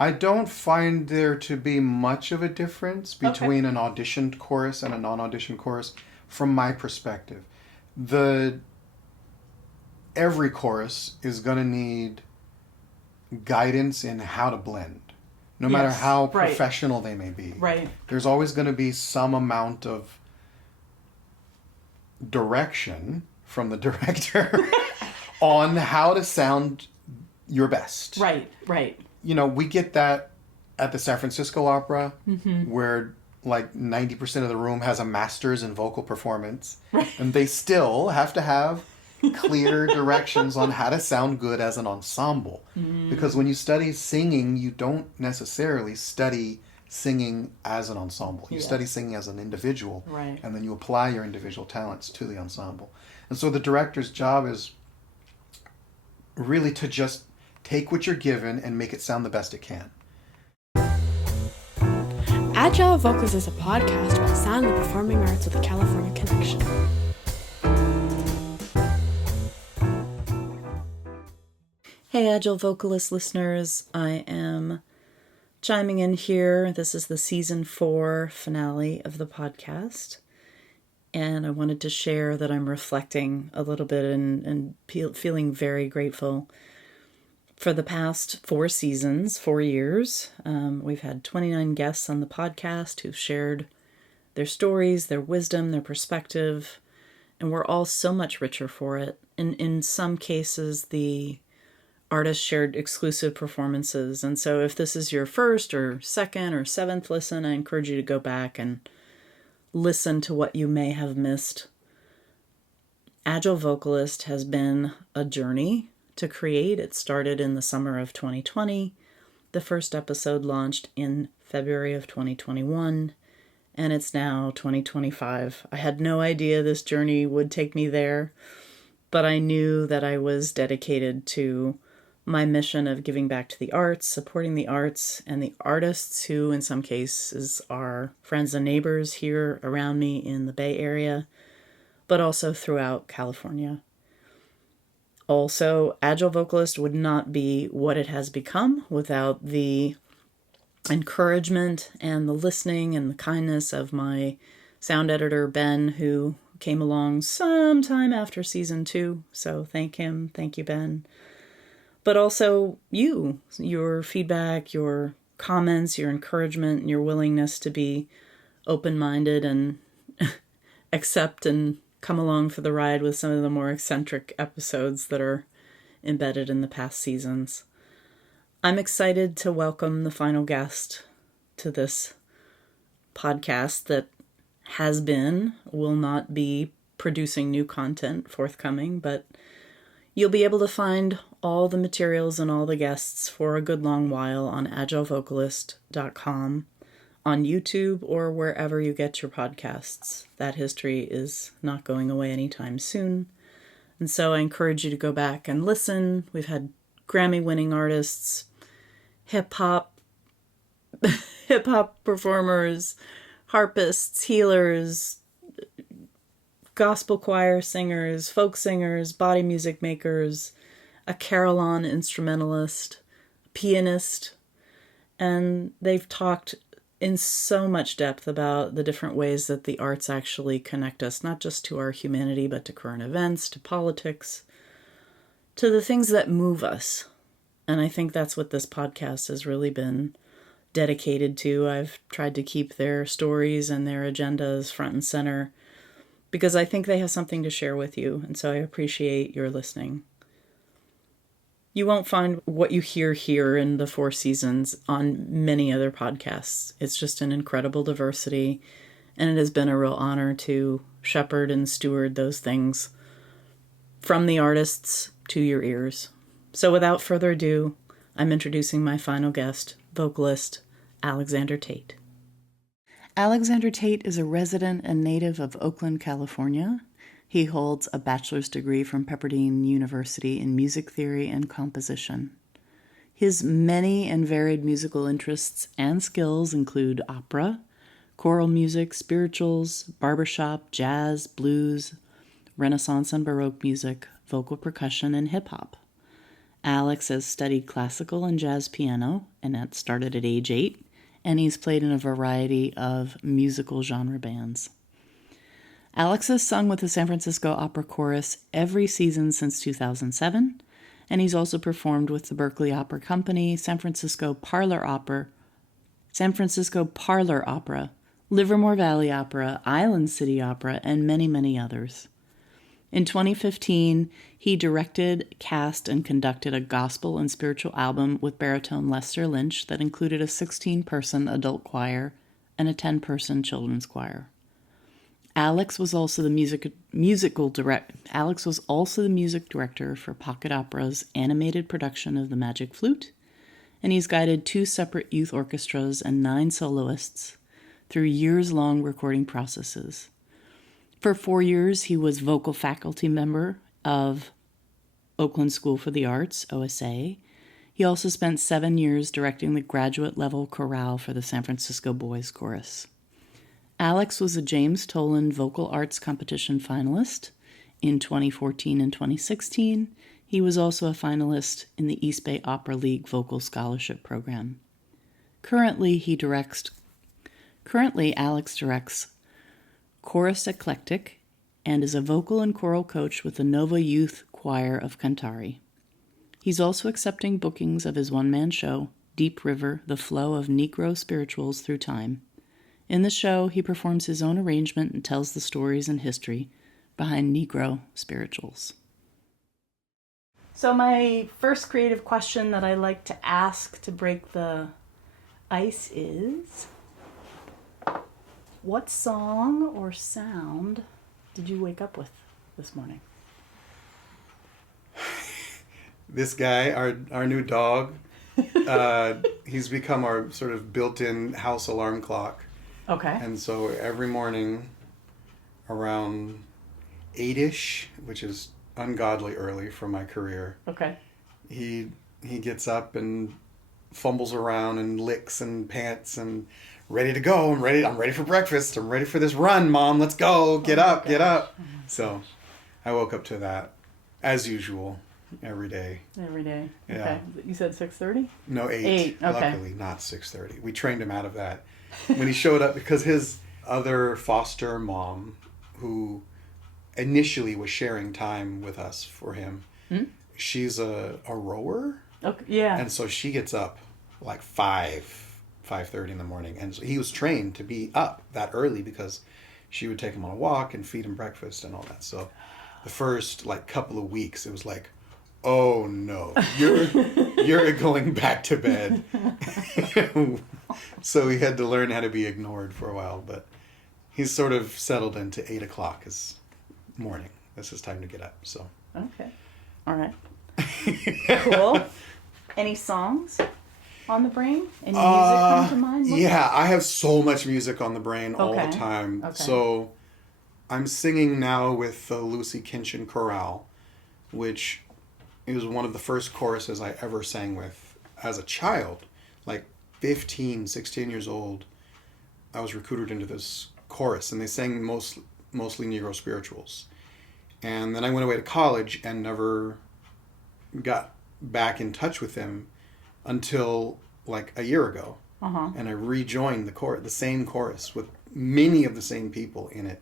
I don't find there to be much of a difference between an auditioned chorus and a non-auditioned chorus from my perspective. The every chorus is going to need guidance in how to blend. No matter how professional they may be. Right. There's always going to be some amount of direction from the director on how to sound your best. Right, right. You know, we get that at the San Francisco Opera, where like 90% of the room has a master's in vocal performance. Right. And they still have to have clear directions on how to sound good as an ensemble. Because when you study singing, you don't necessarily study singing as an ensemble. You study singing as an individual, right. And then you apply your individual talents to the ensemble. And so the director's job is really to just take what you're given and make it sound the best it can. Agile Vocals is a podcast about sound and the performing arts with a California connection. Hey, Agile Vocalist listeners. I am chiming in here. This is the season 4 finale of the podcast. And I wanted to share that I'm reflecting a little bit and feeling very grateful. For the past 4 seasons, 4 years, we've had 29 guests on the podcast who've shared their stories, their wisdom, their perspective, and we're all so much richer for it. In some cases, the artists shared exclusive performances, and so if this is your first or second or 7th listen, I encourage you to go back and listen to what you may have missed. Agile Vocalist has been a journey to create. It started in the summer of 2020. The first episode launched in February of 2021, and it's now 2025. I had no idea this journey would take me there, but I knew that I was dedicated to my mission of giving back to the arts, supporting the arts, and the artists who, in some cases, are friends and neighbors here around me in the Bay Area, but also throughout California. Also, Agile Vocalist would not be what it has become without the encouragement and the listening and the kindness of my sound editor, Ben, who came along sometime after season 2. So thank him. Thank you, Ben. But also you, your feedback, your comments, your encouragement, and your willingness to be open-minded and accept and come along for the ride with some of the more eccentric episodes that are embedded in the past seasons. I'm excited to welcome the final guest to this podcast that will not be producing new content forthcoming, but you'll be able to find all the materials and all the guests for a good long while on agilevocalist.com, on YouTube, or wherever you get your podcasts. That history is not going away anytime soon. And so I encourage you to go back and listen. We've had Grammy-winning artists, hip-hop performers, harpists, healers, gospel choir singers, folk singers, body music makers, a carillon instrumentalist, a pianist, and they've talked in so much depth about the different ways that the arts actually connect us, not just to our humanity, but to current events, to politics, to the things that move us. And I think that's what this podcast has really been dedicated to. I've tried to keep their stories and their agendas front and center because I think they have something to share with you, and so I appreciate your listening. You won't find what you hear here in the 4 seasons on many other podcasts. It's just an incredible diversity, and it has been a real honor to shepherd and steward those things from the artists to your ears. So without further ado, I'm introducing my final guest, vocalist Alexander Taite. Alexander Taite is a resident and native of Oakland, California. He holds a bachelor's degree from Pepperdine University in music theory and composition. His many and varied musical interests and skills include opera, choral music, spirituals, barbershop, jazz, blues, Renaissance and Baroque music, vocal percussion, and hip-hop. Alex has studied classical and jazz piano, and that started at age 8, and he's played in a variety of musical genre bands. Alex has sung with the San Francisco Opera Chorus every season since 2007, and he's also performed with the Berkeley Opera Company, San Francisco Parlor Opera, Livermore Valley Opera, Island City Opera, and many, many others. In 2015, he directed, cast, and conducted a gospel and spiritual album with baritone Lester Lynch that included a 16-person adult choir and a 10-person children's choir. Alex was also the music director for Pocket Opera's animated production of The Magic Flute, and he's guided 2 separate youth orchestras and 9 soloists through years-long recording processes. For 4 years, he was vocal faculty member of Oakland School for the Arts, OSA. He also spent 7 years directing the graduate-level chorale for the San Francisco Boys Chorus. Alex was a James Toland Vocal Arts Competition finalist in 2014 and 2016. He was also a finalist in the East Bay Opera League Vocal Scholarship Program. Currently, Alex directs Chorus Eclectic and is a vocal and choral coach with the Nova Youth Choir of Cantari. He's also accepting bookings of his one-man show, Deep River, The Flow of Negro Spirituals Through Time. In the show, he performs his own arrangement and tells the stories and history behind Negro spirituals. So my first creative question that I like to ask to break the ice is, what song or sound did you wake up with this morning? This guy, our new dog, he's become our sort of built-in house alarm clock. Okay. And so every morning around 8-ish, which is ungodly early for my career. Okay. He gets up and fumbles around and licks and pants and ready to go. I'm ready for breakfast. I'm ready for this run, Mom. Let's go. Get up. So I woke up to that as usual every day. Every day. Yeah. Okay. You said 6:30? No, 8. 8. Okay. Luckily, not 6:30. We trained him out of that. When he showed up, because his other foster mom, who initially was sharing time with us for him, she's a rower. Okay. Yeah. And so she gets up like 5:30 in the morning. And so he was trained to be up that early because she would take him on a walk and feed him breakfast and all that. So the first couple of weeks, it was like, oh no, you're going back to bed. So he had to learn how to be ignored for a while, but he's sort of settled into 8 o'clock is morning. This is time to get up. So okay. All right. Cool. Any songs on the brain? Any music come to mind? Yeah, I have so much music on the brain all the time. Okay. So I'm singing now with the Lucy Kinchin Chorale, which is one of the first choruses I ever sang with as a child. 15, 16 years old, I was recruited into this chorus, and they sang mostly Negro spirituals. And then I went away to college and never got back in touch with them until a year ago. Uh-huh. And I rejoined the same chorus with many of the same people in it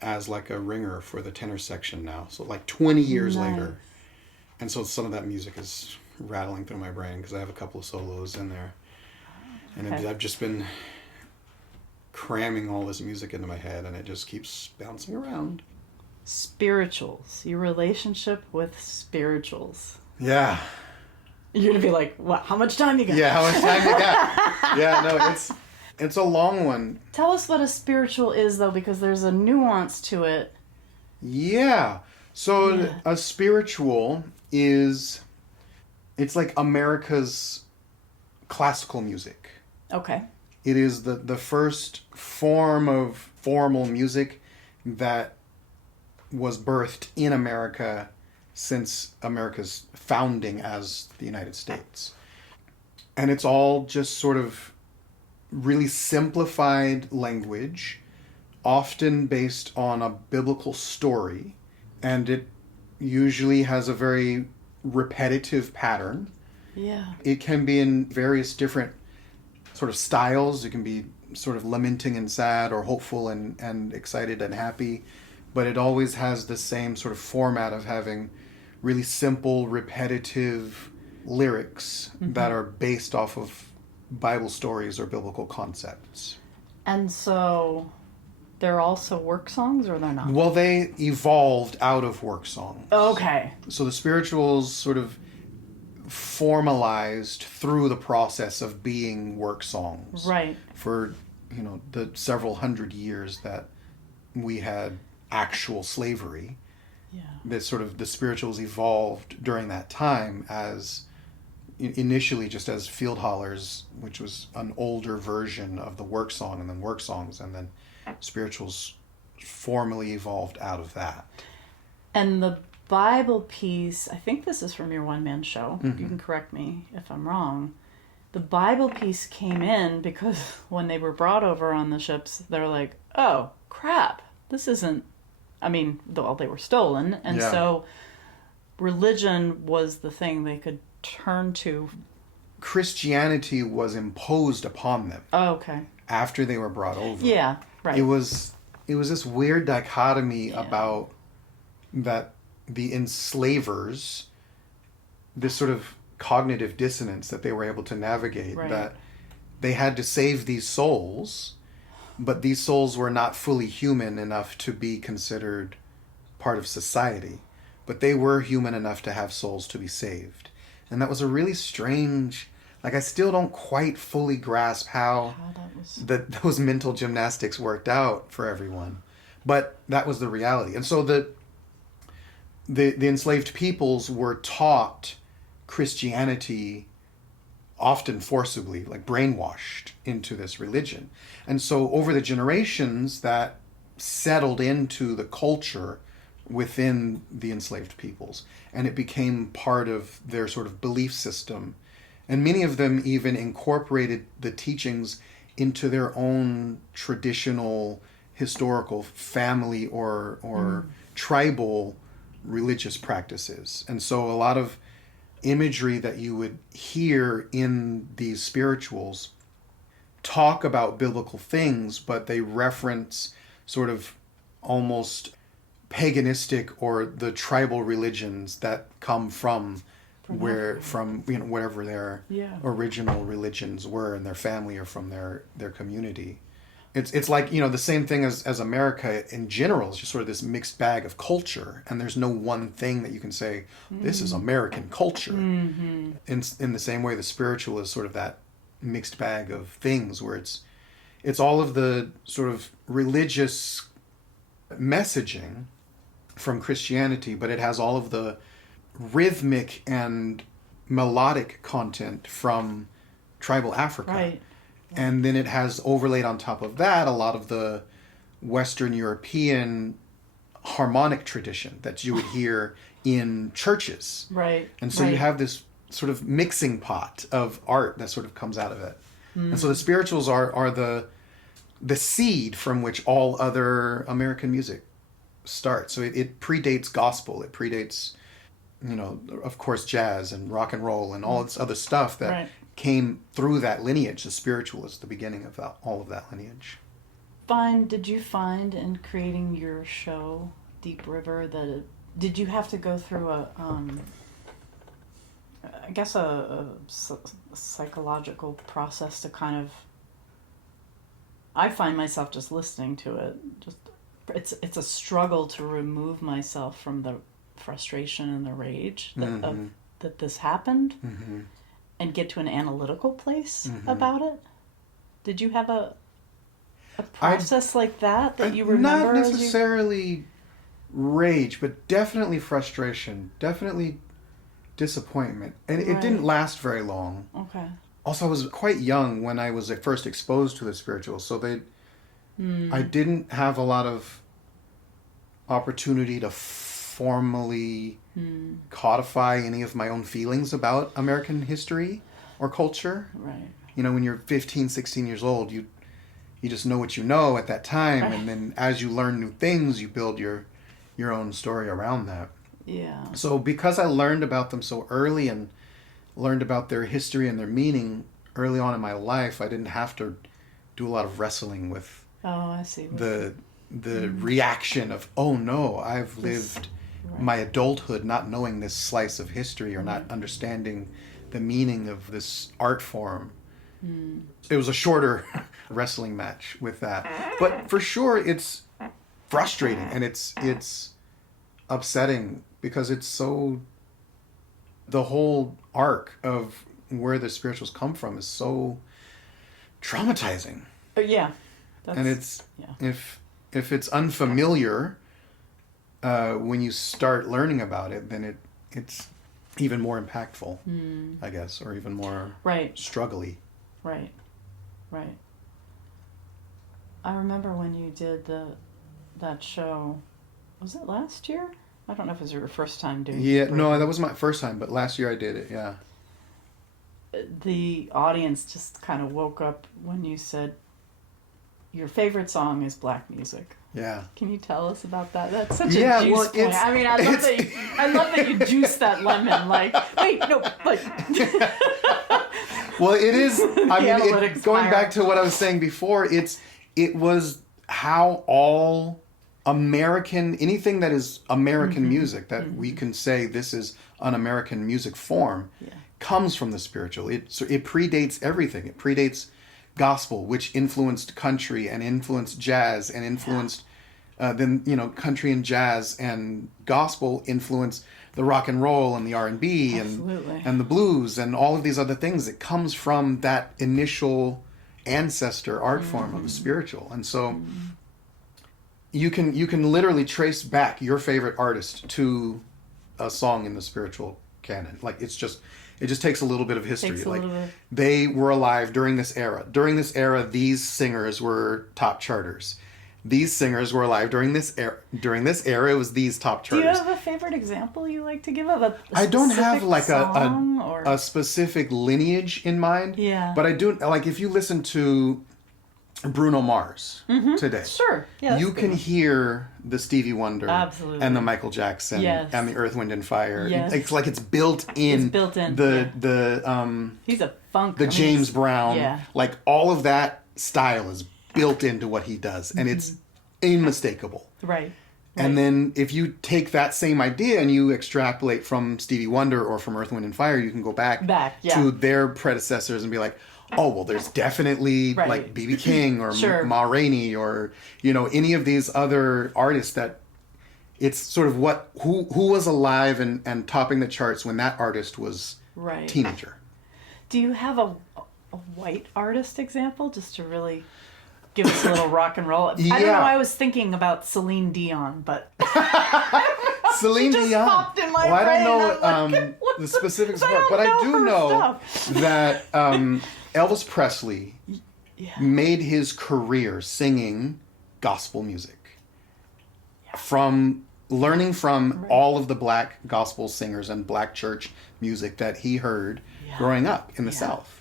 as a ringer for the tenor section now. So 20 years later. And so some of that music is rattling through my brain because I have a couple of solos in there. And I've just been cramming all this music into my head, and it just keeps bouncing around. Spirituals. Your relationship with spirituals. Yeah. You're going to be like, what? How much time you got? Yeah, how much time you got? Yeah, no, it's a long one. Tell us what a spiritual is, though, because there's a nuance to it. Yeah. So a spiritual it's like America's classical music. Okay. It is the first form of formal music that was birthed in America since America's founding as the United States. And it's all just sort of really simplified language, often based on a biblical story, and it usually has a very repetitive pattern. Yeah. It can be in various different sort of styles. It can be sort of lamenting and sad, or hopeful and excited and happy. But it always has the same sort of format of having really simple, repetitive lyrics that are based off of Bible stories or biblical concepts. And so they're also work songs, or they're not? Well, they evolved out of work songs. Okay. So the spirituals sort of formalized through the process of being work songs. Right. For, the several hundred years that we had actual slavery. Yeah. That sort of the spirituals evolved during that time as initially just as field hollers, which was an older version of the work song, and then work songs, and then spirituals formally evolved out of that. And the Bible piece, I think this is from your one-man show. You can correct me if I'm wrong. The Bible piece came in because when they were brought over on the ships, they're like, oh, crap, this isn't, they were stolen. And so religion was the thing they could turn to. Christianity was imposed upon them. Oh, okay. After they were brought over. Yeah, right. It was this weird dichotomy about that the enslavers, this sort of cognitive dissonance that they were able to navigate, that they had to save these souls, but these souls were not fully human enough to be considered part of society. But they were human enough to have souls to be saved. And that was a really strange, I still don't quite fully grasp how those mental gymnastics worked out for everyone. But that was the reality. And so the enslaved peoples were taught Christianity often forcibly, brainwashed into this religion. And so over the generations, that settled into the culture within the enslaved peoples, and it became part of their sort of belief system. And many of them even incorporated the teachings into their own traditional, historical, family or tribal religious practices. And so a lot of imagery that you would hear in these spirituals talk about biblical things, but they reference sort of almost paganistic or the tribal religions that come from whatever their original religions were in their family or from their community. It's like, the same thing as America in general is just sort of this mixed bag of culture, and there's no one thing that you can say, this is American culture. In the same way, the spiritual is sort of that mixed bag of things where it's all of the sort of religious messaging from Christianity, but it has all of the rhythmic and melodic content from tribal Africa. Right. And then it has overlaid on top of that a lot of the Western European harmonic tradition that you would hear in churches. Right. And so you have this sort of mixing pot of art that sort of comes out of it. And so the spirituals are the seed from which all other American music starts. So it predates gospel. It predates, of course, jazz and rock and roll and all this other stuff that came through that lineage. The spiritual is the beginning of all of that lineage. Did you find in creating your show, Deep River, did you have to go through a psychological process to kind of... I find myself just listening to it. It's a struggle to remove myself from the frustration and the rage that this happened, and get to an analytical place about it. Did you have a process like that you remember? Not necessarily rage, but definitely frustration, definitely disappointment, and it didn't last very long. Okay. Also, I was quite young when I was first exposed to the spiritual, so I didn't have a lot of opportunity to formally codify any of my own feelings about American history or culture. Right. When you're 15, 16 years old, you just know what you know at that time, and then as you learn new things, you build your own story around that. Yeah. So because I learned about them so early and learned about their history and their meaning early on in my life, I didn't have to do a lot of wrestling with Oh, I see. the reaction of, oh no, I've lived my adulthood not knowing this slice of history or not understanding the meaning of this art form. It was a shorter wrestling match with that. But for sure it's frustrating and it's upsetting because it's so, the whole arc of where the spirituals come from is so traumatizing. Yeah. And it's if it's unfamiliar when you start learning about it, then it's even more impactful, I guess, or even more struggly. Right. I remember when you did that show. Was it last year? I don't know if it was your first time doing it. Yeah, no, that was my first time, but last year I did it, yeah. The audience just kind of woke up when you said your favorite song is black music. Yeah. Can you tell us about that? That's such a juice point. I mean, I love that you juice that lemon. Like, wait, no, but... Well, it is, I mean, going back to what I was saying before, it was how all American, anything that is American music, that we can say this is an American music form, comes from the spiritual. It predates everything. It predates gospel, which influenced country and influenced jazz and influenced then country and jazz and gospel influenced the rock and roll and the R&B and the blues and all of these other things. It comes from that initial ancestor art form of the spiritual. And so you can literally trace back your favorite artist to a song in the spiritual canon. Like it just takes a little bit of history. Like they were alive during this era. During this era, these singers were top charters. These singers were alive during this era. During this era, it was these top charters. Do you have a favorite example you like to give of I don't have like a a specific lineage in mind. Yeah. But I do, like if you listen to Bruno Mars today. Sure. Yeah, you can hear the Stevie Wonder Absolutely. and the Michael Jackson and the Earth, Wind and Fire. Yes. It's like it's built in. It's built in. He's a funk. James Brown. Like all of that style is built into what he does, and it's unmistakable. Right. And then if you take that same idea and you extrapolate from Stevie Wonder or from Earth, Wind and Fire, you can go back to their predecessors and be like, oh, well, there's definitely like B.B. King or Ma Rainey or, any of these other artists that it's sort of who was alive and topping the charts when that artist was teenager. Do you have a white artist example just to really give us a little rock and roll? Yeah. I don't know, I was thinking about Celine Dion, but... Celine Dion. Popped in my brain. I don't know the specifics part, but I do know that Elvis Presley made his career singing gospel music. From learning from all of the black gospel singers and black church music that he heard growing up in the South.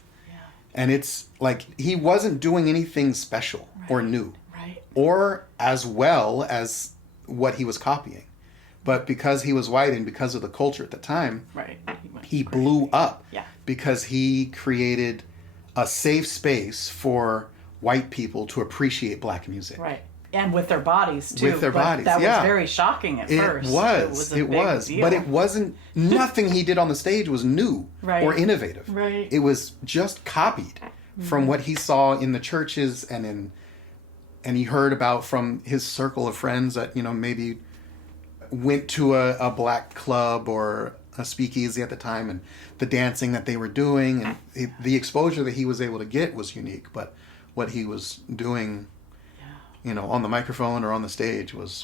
And it's like he wasn't doing anything special or new or as well as what he was copying. But because he was white and because of the culture at the time, he blew up because he created a safe space for white people to appreciate black music. Right. And with their bodies, too. With their bodies, that was very shocking at first. It was. But it wasn't, nothing he did on the stage was new or innovative. Right. It was just copied from what he saw in the churches and he heard about from his circle of friends that, maybe went to a black club or a speakeasy at the time and the dancing that they were doing. And the exposure that he was able to get was unique. But what he was doing... on the microphone or on the stage was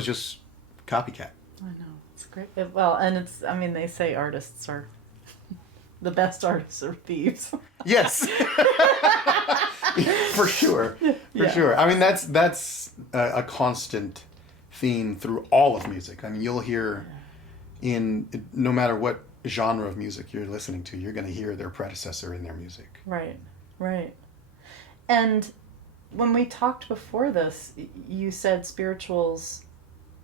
just copycat. I know. It's great. Well, and they say artists are, the best artists are thieves. Yes. For sure. For sure. I mean, that's a constant theme through all of music. I mean, you'll hear no matter what genre of music you're listening to, you're going to hear their predecessor in their music. Right. And when we talked before this, you said spirituals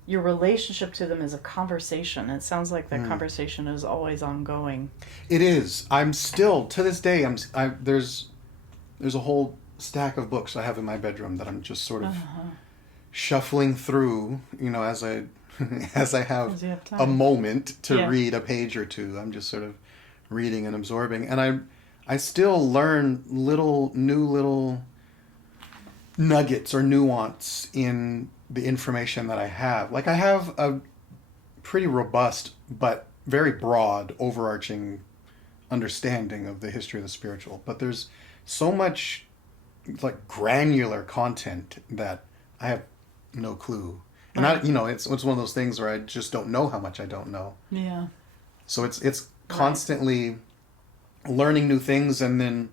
your relationship to them is a conversation. It sounds like that conversation is always ongoing. It is. I'm still, to this day, there's a whole stack of books I have in my bedroom that I'm just sort of shuffling through, as I as I have a moment to read a page or two. I'm just sort of reading and absorbing, and I still learn little nuggets or nuance in the information that I have. Like, I have a pretty robust but very broad overarching understanding of the history of the spiritual, but there's so much like granular content that I have no clue. And it's one of those things where I just don't know how much I don't know. Yeah. So it's constantly learning new things and then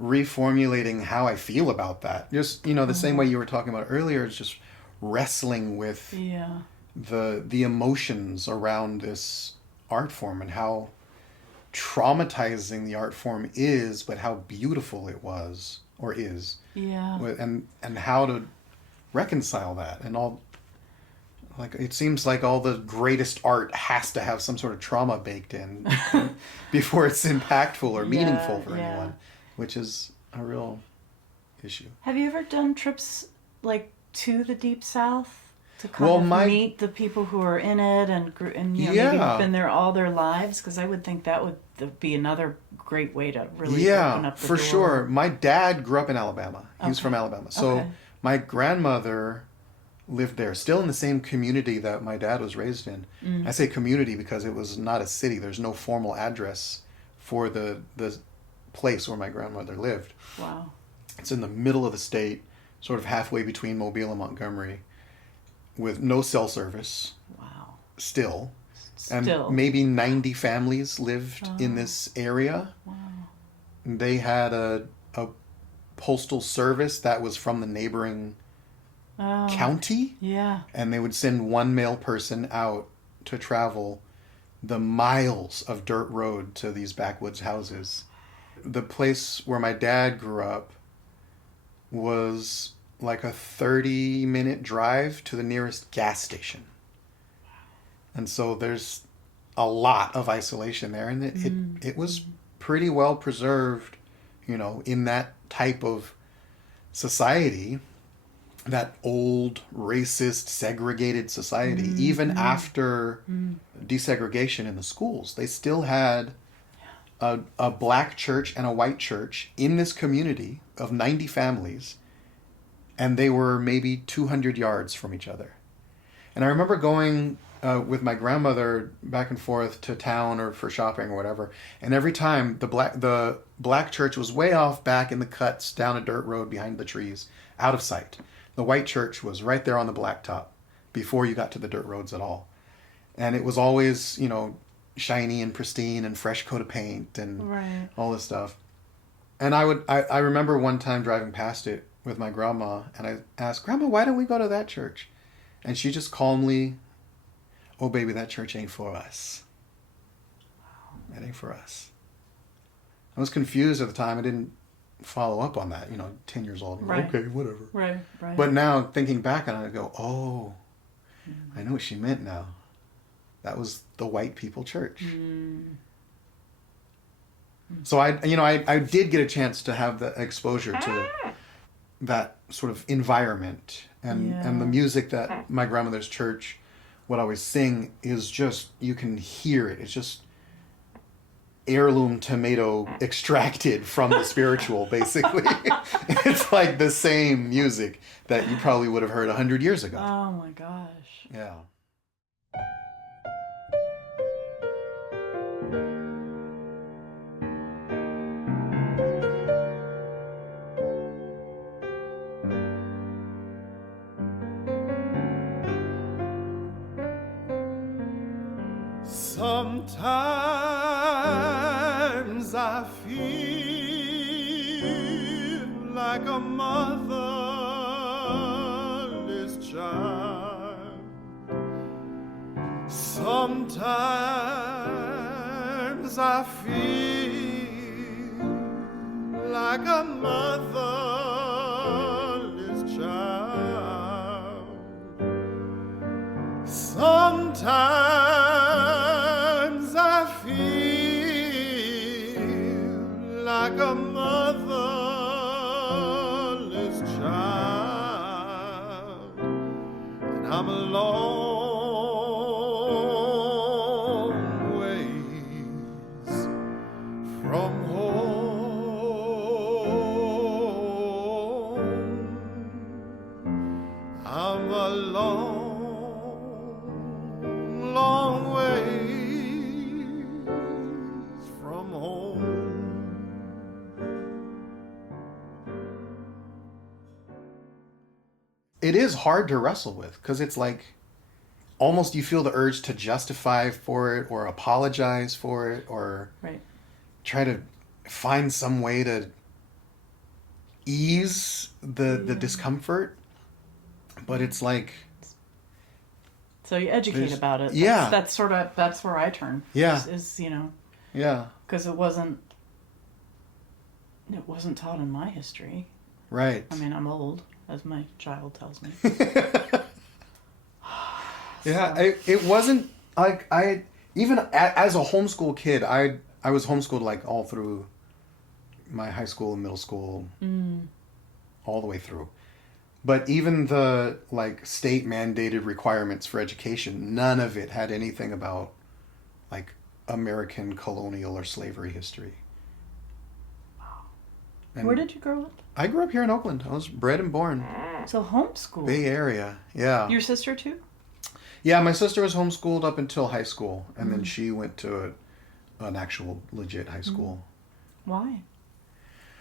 reformulating how I feel about that. Just, the same way you were talking about earlier, it's just wrestling with the emotions around this art form and how traumatizing the art form is, but how beautiful it was or is. Yeah. And how to reconcile that and all. Like, it seems like all the greatest art has to have some sort of trauma baked in before it's impactful or meaningful for anyone, which is a real issue. Have you ever done trips like to the Deep South to kind of meet the people who are in it and maybe have been there all their lives? Because I would think that would be another great way to really open up the door. For sure. My dad grew up in Alabama. He was from Alabama. So my grandmother lived there, still in the same community that my dad was raised in. I say community because it was not a city. There's no formal address for the place where my grandmother lived. Wow. It's in the middle of the state, sort of halfway between Mobile and Montgomery, with no cell service. Wow. Still. And maybe 90 families lived in this area. Wow. They had a postal service that was from the neighboring county. Yeah. And they would send one male person out to travel the miles of dirt road to these backwoods houses. The place where my dad grew up was like a 30-minute drive to the nearest gas station. And so there's a lot of isolation there, and it was pretty well preserved, in that type of society, that old, racist, segregated society. Even after desegregation in the schools, they still had a black church and a white church in this community of 90 families, and they were maybe 200 yards from each other. And I remember going with my grandmother back and forth to town or for shopping or whatever, and every time the black church was way off back in the cuts down a dirt road behind the trees, out of sight. The white church was right there on the blacktop before you got to the dirt roads at all. And it was always, shiny and pristine and fresh coat of paint and all this stuff. And I remember one time driving past it with my grandma, and I asked, "Grandma, why don't we go to that church?" And she just calmly, "Oh, baby, that church ain't for us. That ain't for us." I was confused at the time. I didn't follow up on that, 10 years old. Okay, whatever. Right. But now, thinking back on it, I go, oh, I know what she meant now. That was the white people church. So I did get a chance to have the exposure to that sort of environment, and the music that my grandmother's church would always sing is just, you can hear it. It's just heirloom tomato extracted from the spiritual, basically. It's like the same music that you probably would have heard 100 years ago. Oh my gosh. Yeah. Sometimes I feel like a motherless child. Sometimes I feel like a motherless child. it is hard to wrestle with, because it's like almost you feel the urge to justify for it or apologize for it or Right. try to find some way to ease the discomfort. But it's like, So you educate about it. Yeah. That's where I turn. Yeah. Is you know, yeah, because it wasn't taught in my history. right. I mean, I'm old, as my child tells me. Yeah, it wasn't like even as a homeschool kid, I was homeschooled like all through my high school and middle school, all the way through. But even the like state mandated requirements for education, none of it had anything about like American colonial or slavery history. And Where did you grow up? I grew up here in Oakland. I was bred and born. So homeschool. Bay Area. Yeah. Your sister too? Yeah, my sister was homeschooled up until high school, and then she went to an actual legit high school. Why?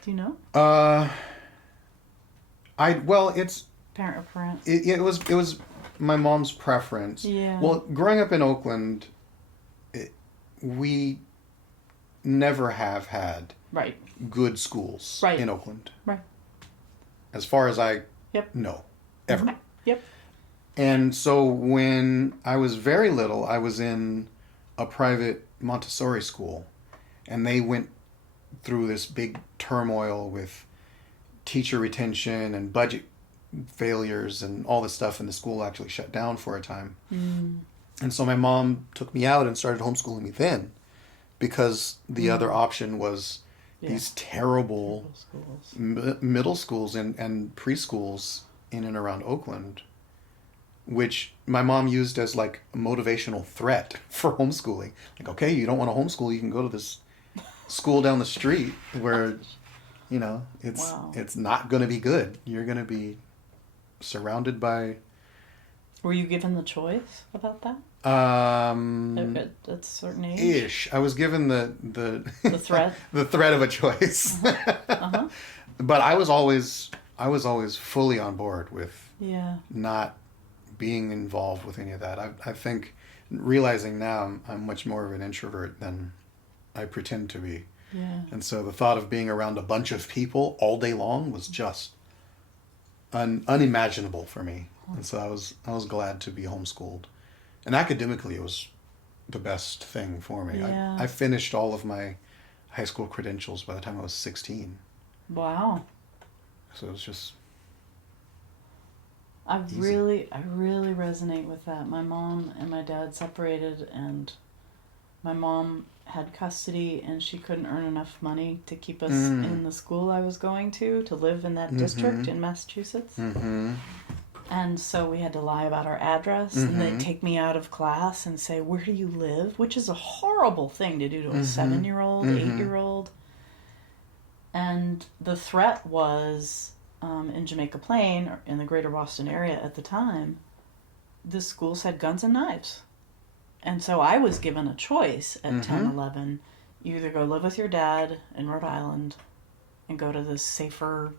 Do you know? It's Parent. it was my mom's preference. Yeah. Well, growing up in Oakland, we never have had Right. good schools Right. in Oakland. Right. As far as I Yep. know, ever. Yep. And so when I was very little, I was in a private Montessori school, and they went through this big turmoil with teacher retention and budget failures and all this stuff, and the school actually shut down for a time. And so my mom took me out and started homeschooling me then, because the other option was these terrible Schools. middle schools and preschools in and around Oakland, which my mom used as like a motivational threat for homeschooling. Like, okay, you don't want to homeschool, you can go to this school down the street where, you know, it's not going to be good. You're going to be surrounded by... Were you given the choice about that? At a certain age? Ish. I was given the threat? the threat of a choice. Uh-huh. But I was always fully on board with Yeah. not being involved with any of that. I think, realizing now, I'm much more of an introvert than I pretend to be. Yeah. And so the thought of being around a bunch of people all day long was just unimaginable for me. And so I was glad to be homeschooled. And academically, it was the best thing for me. Yeah. I finished all of my high school credentials by the time I was 16. Wow. So it was just... I really resonate with that. My mom and my dad separated, and my mom had custody, and she couldn't earn enough money to keep us in the school I was going to live in that district in Massachusetts. Mm-hmm. And so we had to lie about our address, and they'd take me out of class and say, "Where do you live?" Which is a horrible thing to do to a 7-year-old, 8-year-old. And the threat was, in Jamaica Plain, or in the greater Boston area at the time, the schools had guns and knives. And so I was given a choice at 10, 11. You either go live with your dad in Rhode Island and go to this safer,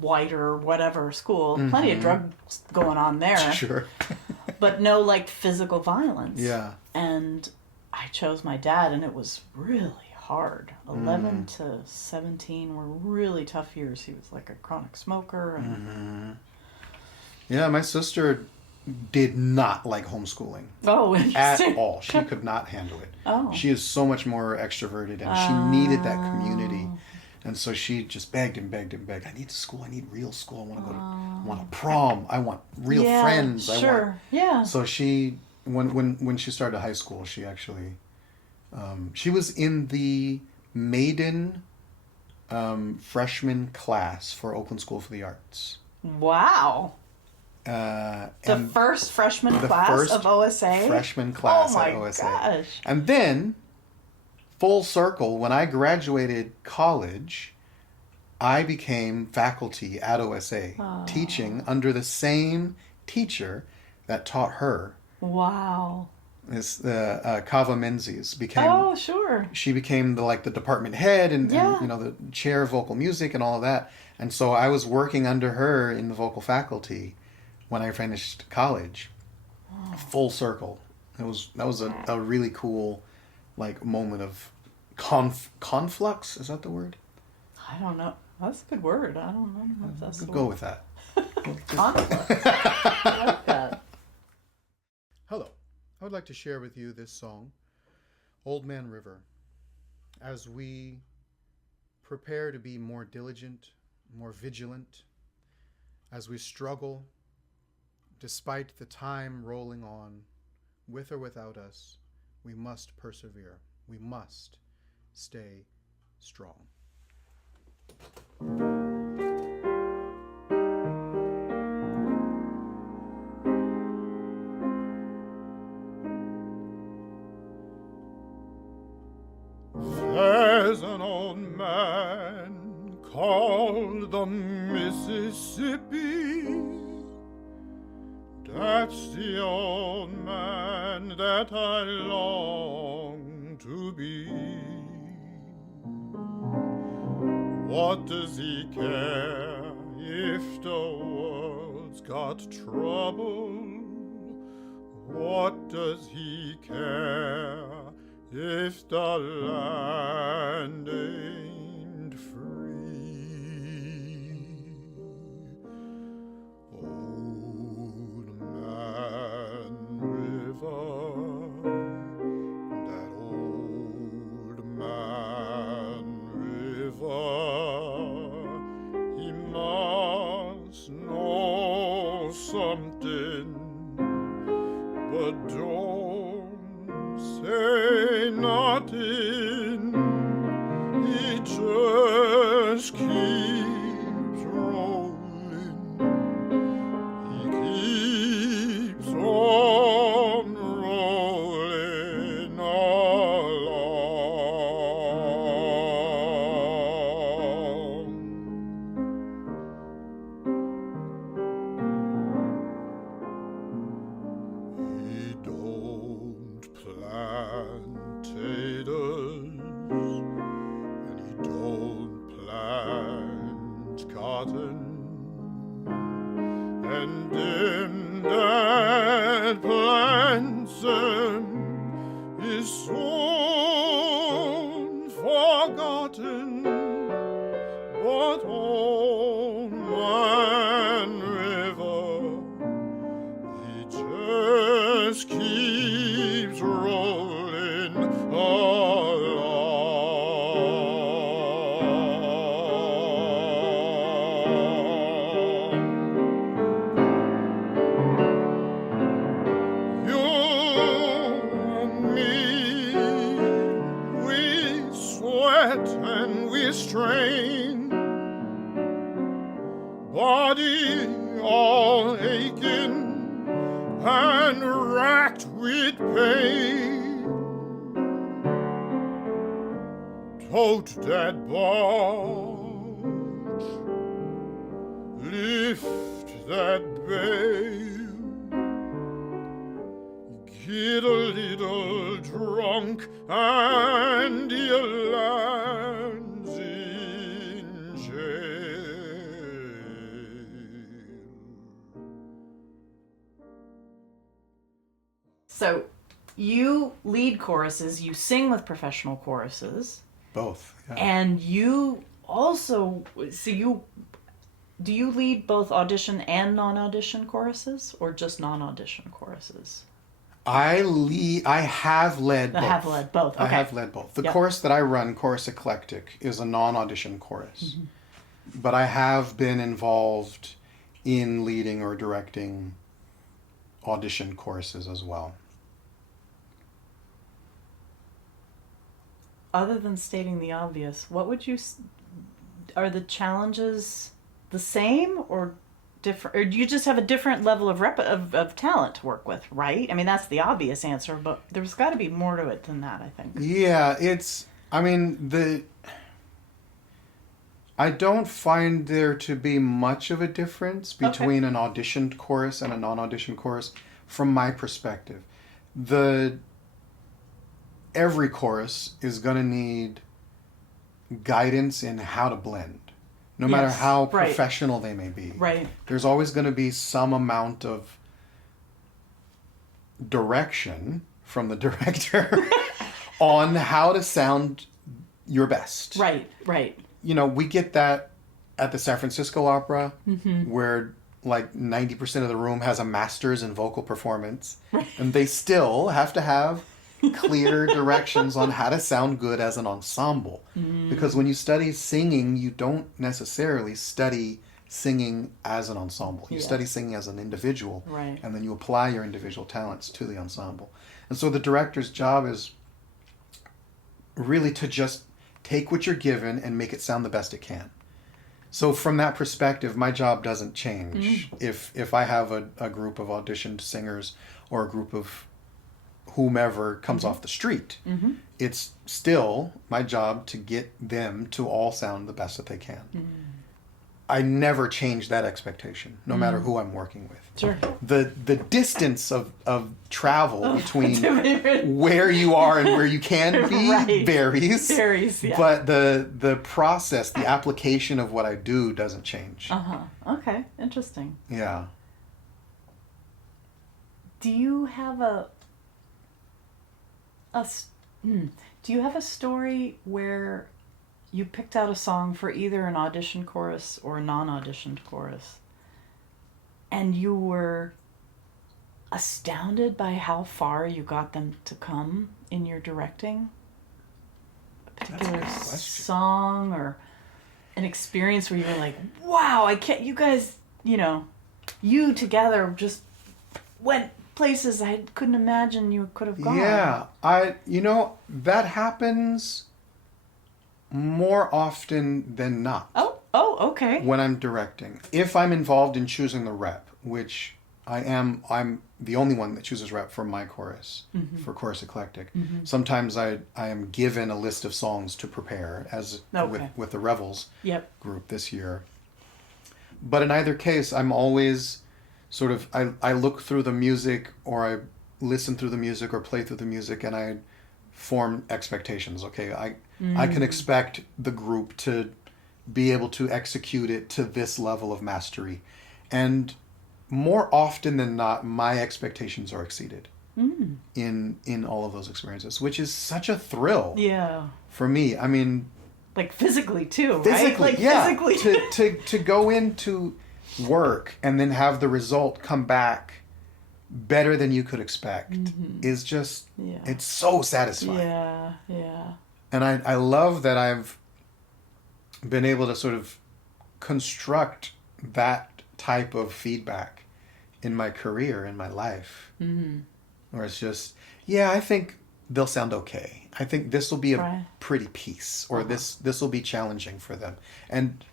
whiter, whatever school. Plenty of drugs going on there. Sure. But no, like, physical violence. Yeah. And I chose my dad, and it was really hard. 11 to 17 were really tough years. He was like a chronic smoker. And... Yeah, my sister did not like homeschooling. Oh, at all. She could not handle it. Oh. She is so much more extroverted, and she needed that community. And so she just begged and begged and begged. I need school. I need real school. I want to go to. I want a prom. I want real friends. Sure. Yeah. So she, when she started high school, she actually, she was in the maiden freshman class for Oakland School for the Arts. Wow. The first freshman class of OSA? Freshman class at OSA. Oh my gosh. And then, full circle, when I graduated college, I became faculty at OSA, teaching under the same teacher that taught her. Wow. This Kava Menzies became. Oh, sure. She became the department head and the chair of vocal music and all of that. And so I was working under her in the vocal faculty when I finished college. Full circle. That was a really cool like moment of conflux. Is that the word? I don't know. That's a good word. I don't know if that's the Go word. with that. Conflict. I like that. Hello. I would like to share with you this song, Old Man River, as we prepare to be more diligent, more vigilant, as we struggle, despite the time rolling on, with or without us, we must persevere. We must stay strong. There's an old man called the Mississippi. That's the old man that I long to be. What does he care if the world's got trouble? What does he care if the land ain't free? Old Man River, that old man River, he must know something, but don't say nothing. He just keeps rolling. He keeps on rolling along. He don't plant potatoes, and he don't plant cotton, and them that plants them is soon forgotten. But old Man River, he just keeps rolling along. You and me, we sweat and we strain, body all aching and racked with pain. Tote that barge, lift that bale, get a little drunk and your land's in jail. So you lead choruses, you sing with professional choruses, Both. Yeah. and you also, do you lead both audition and non-audition choruses, or just non-audition choruses? I have led both. I have led both. Okay. I have led both. The Yep. chorus that I run, Chorus Eclectic, is a non-audition chorus. But I have been involved in leading or directing audition choruses as well. Other than stating the obvious, what would you, are the challenges the same or different, or do you just have a different level of talent to work with, right? I mean, that's the obvious answer, but there's got to be more to it than that, I think. Yeah, I don't find there to be much of a difference between an auditioned chorus and a non-auditioned chorus from my perspective. Every chorus is going to need guidance in how to blend. no matter Yes, how right. professional they may be. Right. There's always going to be some amount of direction from the director on how to sound your best. Right, right. You know, we get that at the San Francisco Opera, where like 90% of the room has a master's in vocal performance, and they still have to have clear directions on how to sound good as an ensemble. Because when you study singing, you don't necessarily study singing as an ensemble. You study singing as an individual, Right. and then you apply your individual talents to the ensemble. And so the director's job is really to just take what you're given and make it sound the best it can. So from that perspective, my job doesn't change. If I have a group of auditioned singers or a group of whomever comes off the street, it's still my job to get them to all sound the best that they can. I never change that expectation, no matter who I'm working with. Sure. The distance of travel between where you are and where you can be Right. varies. Varies, yeah. But the process, the application of what I do doesn't change. Okay, interesting. Yeah. Do you have do you have a story where you picked out a song for either an audition chorus or a non-auditioned chorus, and you were astounded by how far you got them to come in your directing? A particular That's a good question. song or an experience where you were like, wow, I can't, you guys, you together just went places I couldn't imagine you could have gone. Yeah. That happens more often than not. Oh, okay. When I'm directing. If I'm involved in choosing the rep, which I'm the only one that chooses rep for my chorus, for Chorus Eclectic. Sometimes I am given a list of songs to prepare, as with the Revels group this year. But in either case, I'm always sort of, I look through the music, or I listen through the music, or play through the music, and I form expectations. Okay, I can expect the group to be able to execute it to this level of mastery. And more often than not, my expectations are exceeded in all of those experiences, which is such a thrill for me. I mean, like physically too, physically, right? yeah. Physically. to go into work and then have the result come back better than you could expect is just, it's so satisfying. Yeah. And I love that I've been able to sort of construct that type of feedback in my career, in my life. Where it's just, I think they'll sound okay. I think this will be a pretty piece, or this will be challenging for them. And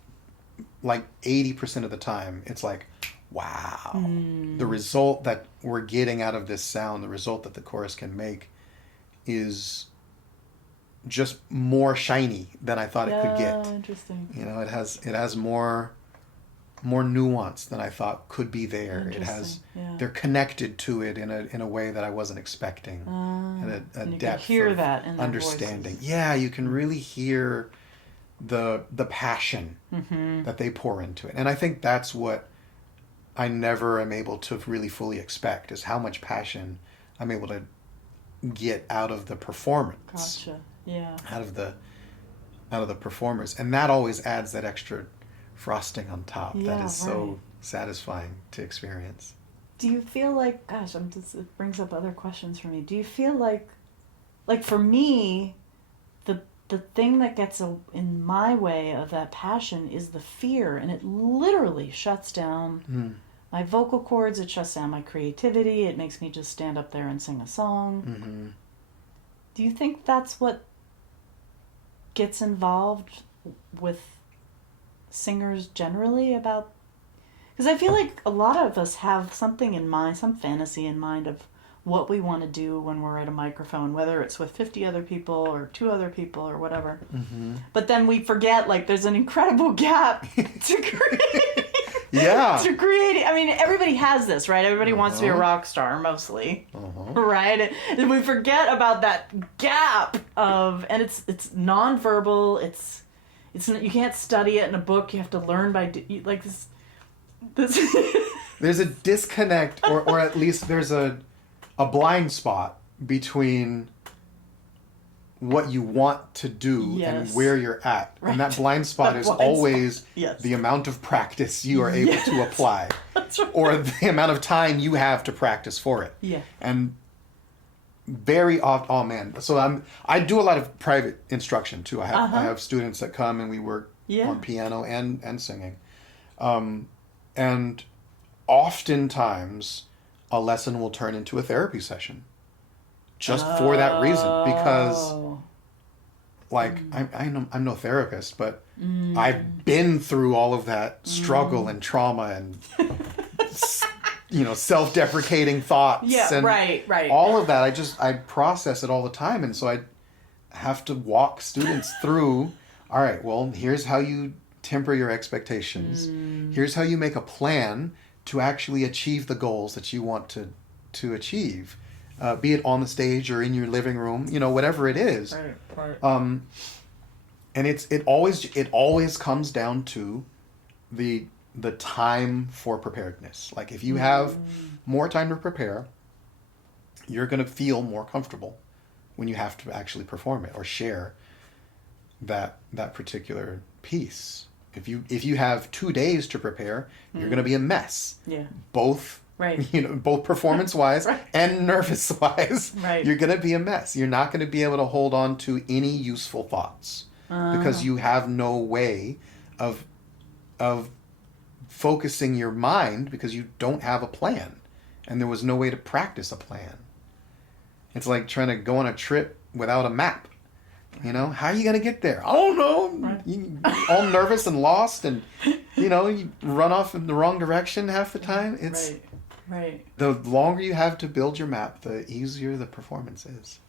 like 80% of the time, it's like, wow, the result that we're getting out of this sound, the result that the chorus can make, is just more shiny than I thought it could get. Interesting. It has more nuance than I thought could be there. It has they're connected to it in a way that I wasn't expecting. And a and you depth can hear of that in their understanding. voices. Yeah, you can really hear the passion that they pour into it. And I think that's what I never am able to really fully expect, is how much passion I'm able to get out of the performance. Gotcha. Yeah. Out of the performers. And that always adds that extra frosting on top that is so satisfying to experience. Do you feel like, gosh, it brings up other questions for me. Do you feel like for me, the thing that gets in my way of that passion is the fear, and it literally shuts down my vocal cords, it shuts down my creativity, it makes me just stand up there and sing a song. Do you think that's what gets involved with singers generally about? Because I feel like a lot of us have something in mind, some fantasy in mind of what we want to do when we're at a microphone, whether it's with 50 other people or 2 other people or whatever. But then we forget, like, there's an incredible gap to create. To create. I mean, everybody has this, right? Everybody wants to be a rock star, mostly, right? And we forget about that gap of, and it's nonverbal. It's not, you can't study it in a book. You have to learn by like this. There's a disconnect, or at least there's a blind spot between what you want to do and where you're at. Right. And that blind spot is always the amount of practice you are able to apply. That's right. Or the amount of time you have to practice for it. Yeah. And very often, oh man. So I do a lot of private instruction too. I have students that come and we work on piano and singing. And oftentimes a lesson will turn into a therapy session. Just for that reason, because I'm no therapist, but I've been through all of that struggle and trauma and self-deprecating thoughts and all of that. I process it all the time, and so I have to walk students through. All right, well, here's how you temper your expectations. Here's how you make a plan to actually achieve the goals that you want to achieve. Be it on the stage or in your living room, whatever it is. Right. And it always comes down to the time for preparedness. Like if you have more time to prepare, you're going to feel more comfortable when you have to actually perform it or share that particular piece. If you have 2 days to prepare, you're going to be a mess. Yeah. Both. Right. Both performance-wise and nervous-wise, you're going to be a mess. You're not going to be able to hold on to any useful thoughts because you have no way of focusing your mind because you don't have a plan, and there was no way to practice a plan. It's like trying to go on a trip without a map. How are you going to get there? I don't know. Right. You're all nervous and lost, and you run off in the wrong direction half the time. It's Right. The longer you have to build your map, the easier the performance is.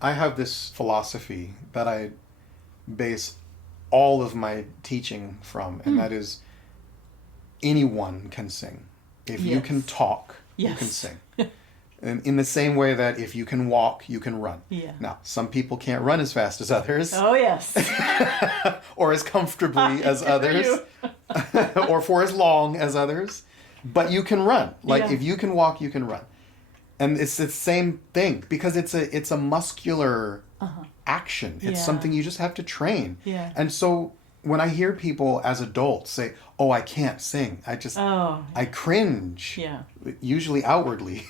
I have this philosophy that I base all of my teaching from, and that is anyone can sing. If you can talk, you can sing. And in the same way that if you can walk, you can run. Yeah. Now, some people can't run as fast as others. Oh, yes. Or as comfortably as others. Or for as long as others. But you can run. If you can walk, you can run. And it's the same thing because it's a muscular action. It's something you just have to train. Yeah. And so when I hear people as adults say, "Oh, I can't sing," I cringe. Yeah. Usually outwardly.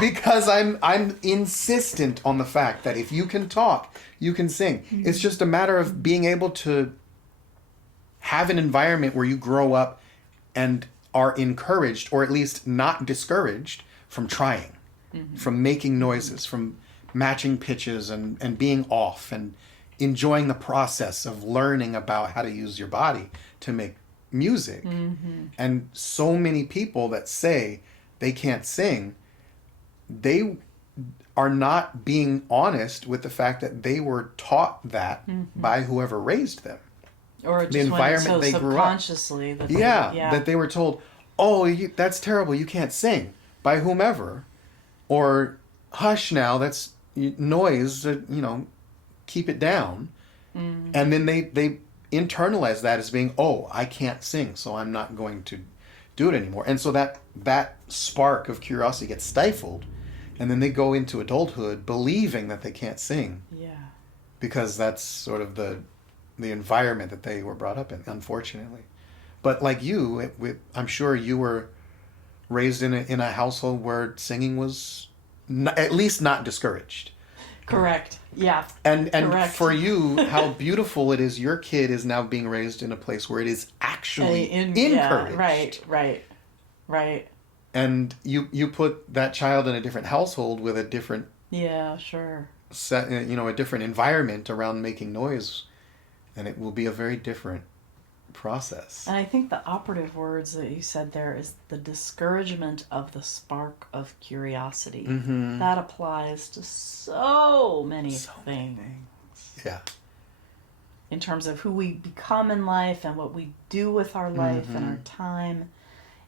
Because I'm insistent on the fact that if you can talk, you can sing. It's just a matter of being able to have an environment where you grow up and are encouraged, or at least not discouraged, from trying, from making noises, from matching pitches and being off and enjoying the process of learning about how to use your body to make music. And so many people that say they can't sing, they are not being honest with the fact that they were taught that by whoever raised them. Or the environment they grew up. That they were told, "Oh, that's terrible, you can't sing," by whomever. Or, "Hush now, that's noise, keep it down." And then they internalize that as being, "Oh, I can't sing, so I'm not going to do it anymore." And so that spark of curiosity gets stifled, and then they go into adulthood believing that they can't sing. Yeah. Because that's sort of the environment that they were brought up in, unfortunately. But like you, I'm sure you were raised in a household where singing was at least not discouraged. Correct. Yeah. And Correct. For you, how beautiful it is your kid is now being raised in a place where it is actually encouraged. Yeah, right. And you put that child in a different household with a different set, a different environment around making noise, and it will be a very different process. And I think the operative words that you said there is the discouragement of the spark of curiosity. That applies to so many things. Yeah. In terms of who we become in life and what we do with our life and our time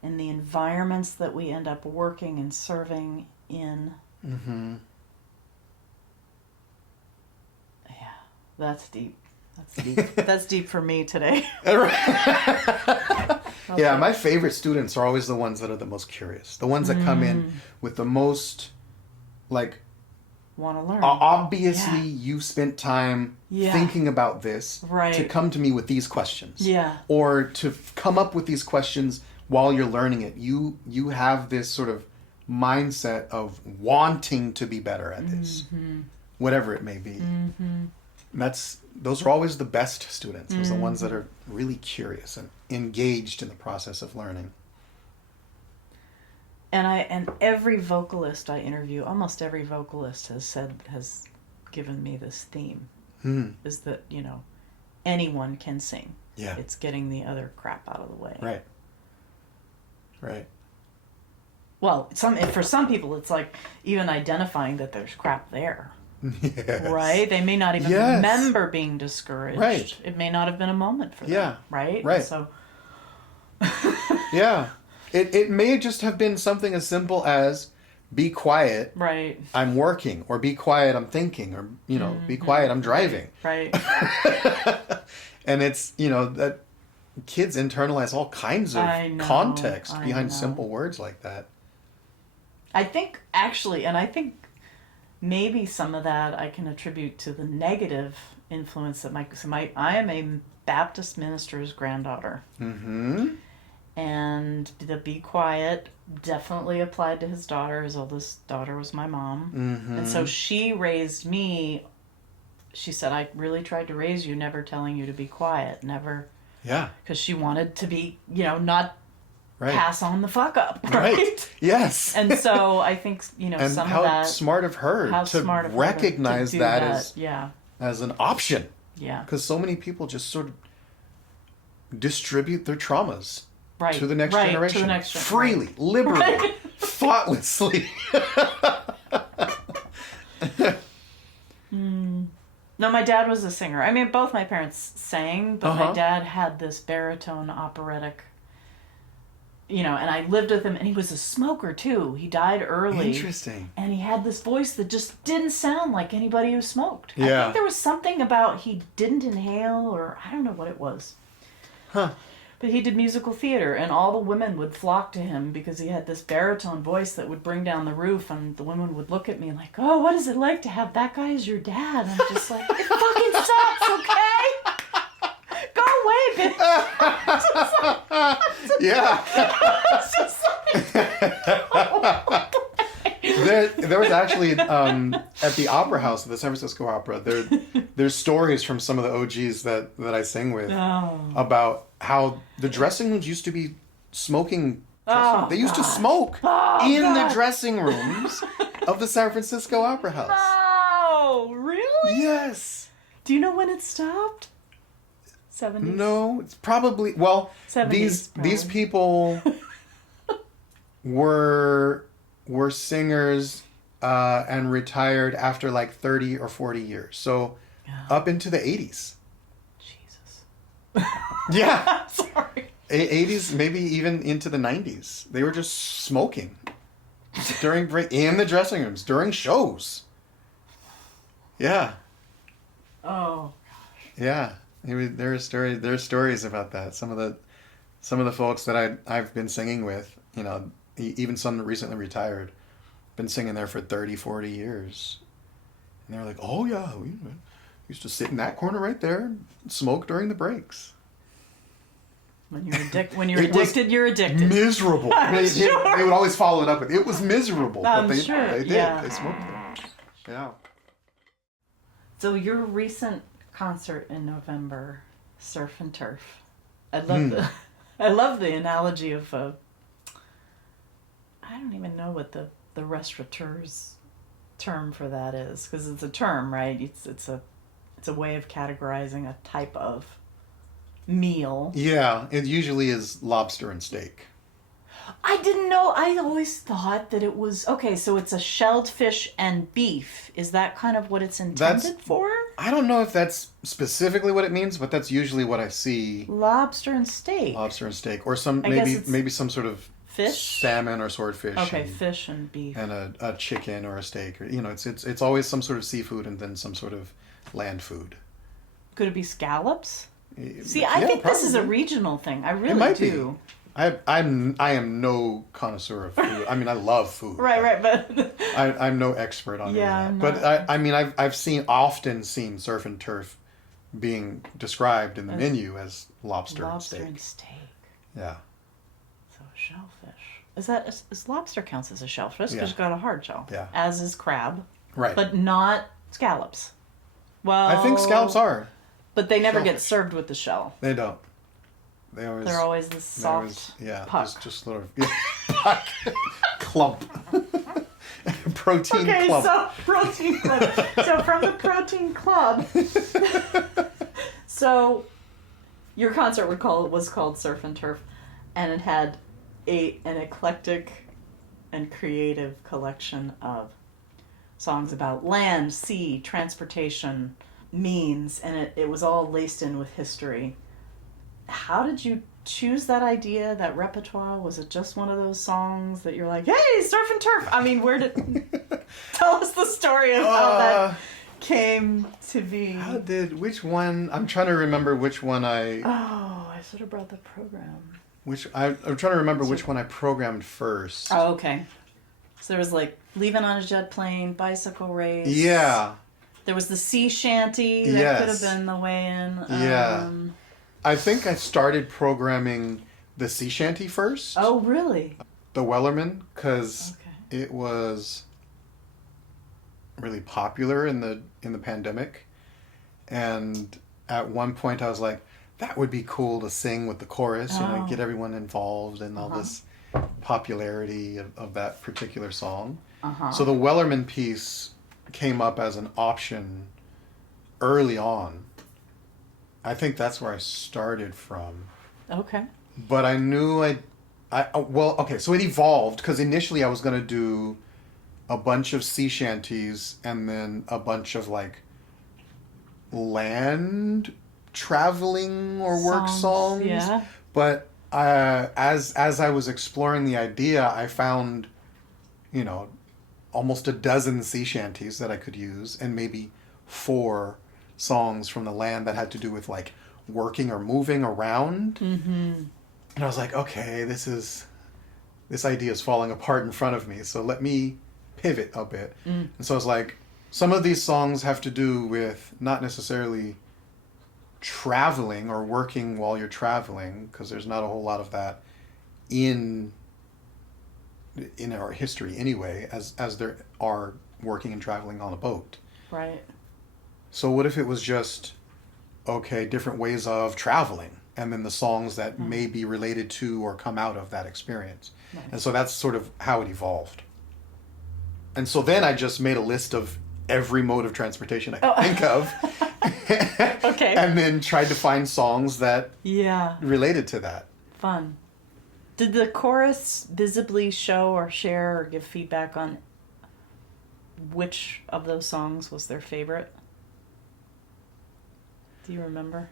and the environments that we end up working and serving in. Yeah, that's deep. That's deep. That's deep for me today. Yeah, my favorite students are always the ones that are the most curious. The ones that come in with the most, like, want to learn. Obviously, you spent time thinking about this to come to me with these questions. Yeah. Or to come up with these questions while you're learning it. You have this sort of mindset of wanting to be better at this, whatever it may be. Those are always the best students. Those are the ones that are really curious and engaged in the process of learning. And every vocalist I interview, almost every vocalist has given me this theme, is that, you know, anyone can sing. Yeah. It's getting the other crap out of the way. Right. Well, for some people, it's like even identifying that there's crap there. Yes. Right? They may not even remember being discouraged. Right. It may not have been a moment for them. Yeah. Right? Right. So. Yeah. It may just have been something as simple as be quiet. Right. I'm working, or be quiet, I'm thinking, or, you know, be quiet, I'm driving. Right. And it's, you know, that kids internalize all kinds of context behind simple words like that. I think maybe some of that I can attribute to the negative influence that I am a Baptist minister's granddaughter. And the be quiet definitely applied to his daughter. His oldest daughter was my mom. And so she raised me. She said, I really tried to raise you, never telling you to be quiet. Never. Yeah. Because she wanted to be, you know, not pass on the fuck up. Right? Yes. And so I think, you know, and some how of that. Smart of her to recognize that as an option. Yeah. Because so many people just sort of distribute their traumas. To the next generation. To the next freely, liberally, thoughtlessly. No, my dad was a singer. I mean, both my parents sang, but my dad had this baritone operatic, you know, and I lived with him, and he was a smoker, too. He died early. Interesting. And he had this voice that just didn't sound like anybody who smoked. Yeah. I think there was something about he didn't inhale, or I don't know what it was. Huh. But he did musical theater, and all the women would flock to him because he had this baritone voice that would bring down the roof, and the women would look at me like, oh, what is it like to have that guy as your dad? And I'm just like, it fucking sucks, okay? Go away, bitch. Yeah. There was actually, at the Opera House, at the San Francisco Opera, there's stories from some of the OGs that I sing with about how the dressing rooms used to be smoking. They used to smoke in the dressing rooms of the San Francisco Opera House. Oh, really? Yes. Do you know when it stopped? 70s? No, it's probably, well, 70s, these people were singers and retired after like 30 or 40 years. So up into the 80s. Jesus. Yeah. Sorry. 80s, maybe even into the 90s. They were just smoking during break in the dressing rooms, during shows. Yeah. Oh. Yeah. There are stories about that. Some of the folks that I've been singing with, you know, even some that recently retired, been singing there for 30, 40 years. And they were like, oh yeah, we used to sit in that corner right there and smoke during the breaks. When you're addicted, you're addicted. Miserable. They would always follow it up with, it was miserable. I'm but they sure. did. Yeah. They smoked there. Yeah. So your recent concert in November, Surf and Turf. I love the analogy of I don't even know what the restaurateur's term for that is, because it's a term, right? It's a way of categorizing a type of meal. Yeah, it usually is lobster and steak. I didn't know. I always thought that it was okay. So it's a shelled fish and beef. Is that kind of what it's intended for? I don't know if that's specifically what it means, but that's usually what I see. Lobster and steak. Lobster and steak, or maybe some sort of fish, salmon or swordfish. Okay, fish and beef, and a chicken or a steak, or it's always some sort of seafood and then some sort of land food. Could it be scallops? See, Yeah, I think this is a probably. regional thing. I It really might do. be. I am no connoisseur of food. I mean, I love food. Right, but I'm no expert on Yeah, any I'm of that. not. But I mean, I've often seen surf and turf being described in the menu as lobster and lobster steak. and steak. Yeah. So shellfish. Is lobster counts as a shellfish because Yeah. it's got a hard shell. Yeah. As is crab, Right. but not scallops. Well, I think scallops are. but they never get shellfish. served with the shell. They don't. They're always this they soft always- yeah, puck. just sort of puck, clump, protein Okay, clump. so protein club. So from the protein club. So your concert was called Surf and Turf, and it had an eclectic and creative collection of songs about land, sea, transportation, means, and it was all laced in with history. How did you choose that idea, that repertoire? Was it just one of those songs that you're like, hey, surf and turf? I mean, tell us the story of how that came to be. Which one? I'm trying to remember which one Oh, I should have brought the program. I'm trying to remember which one I programmed first. Oh, okay. So there was like Leaving on a Jet Plane, Bicycle Race. Yeah. There was the sea shanty that Yes. could have been the way in. Yeah. I think I started programming the sea shanty first. Oh, really? The Wellerman, because Okay. it was really popular in the pandemic, and at one point I was like, that would be cool to sing with the chorus, get everyone involved and all this popularity of that particular song. So the Wellerman piece came up as an option early on. I think that's where I started from. Okay. But I knew so it evolved, because initially I was going to do a bunch of sea shanties and then a bunch of like land traveling or work songs. Yeah. But as I was exploring the idea, I found, almost a dozen sea shanties that I could use, and maybe 4 songs from the land that had to do with like working or moving around. Mm-hmm. And I was like, okay, this idea is falling apart in front of me, so let me pivot a bit. And so I was like, some of these songs have to do with not necessarily traveling or working while you're traveling, because there's not a whole lot of that in our history anyway, as there are working and traveling on a boat. Right. So what if it was just, different ways of traveling, and then the songs that may be related to or come out of that experience. Nice. And so that's sort of how it evolved. And so then I just made a list of every mode of transportation I could think of. Okay. And then tried to find songs that related to that. Fun. Did the chorus visibly show or share or give feedback on which of those songs was their favorite? Do you remember?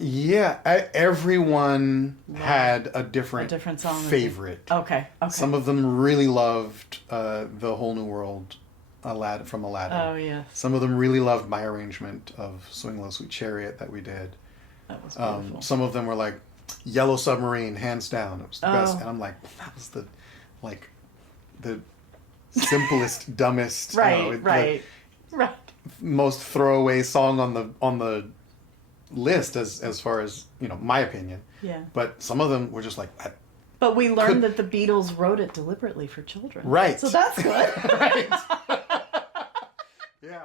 Yeah, everyone had a different song favorite. Okay. Some of them really loved The Whole New World from Aladdin. Oh, yeah. Some of them really loved my arrangement of Swing Low Sweet Chariot that we did. That was beautiful. Some of them were like, Yellow Submarine, hands down. It was the best. And I'm like, that was the simplest, dumbest, Right. most throwaway song on the list as far as my opinion. Yeah. But some of them were just like that. But we learned that the Beatles wrote it deliberately for children. Right. So that's good. Right. Yeah.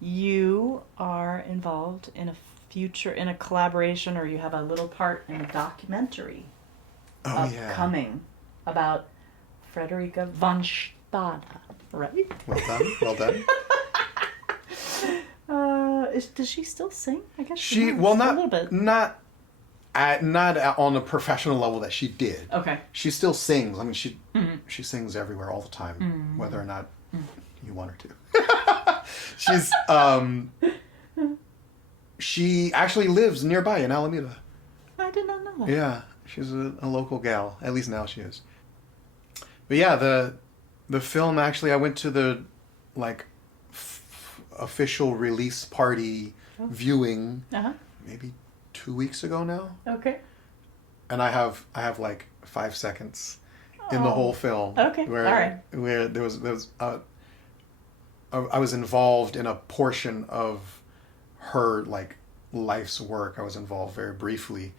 you are involved in a collaboration, or you have a little part in a documentary upcoming about Frederica Von Stade, right? Well done. Well done. Does she still sing? I guess She does, well, a little bit. not on a professional level that she did. Okay. She still sings. I mean, she sings everywhere all the time, whether or not you want her to. She's she actually lives nearby in Alameda. I did not know that. Yeah, she's a local gal. At least now she is. But yeah, the film actually, I went to the official release party viewing maybe 2 weeks ago now. Okay. And I have like 5 seconds in the whole film. Okay. Where, all right. Where there was I was involved in a portion of her life's work. I was involved very briefly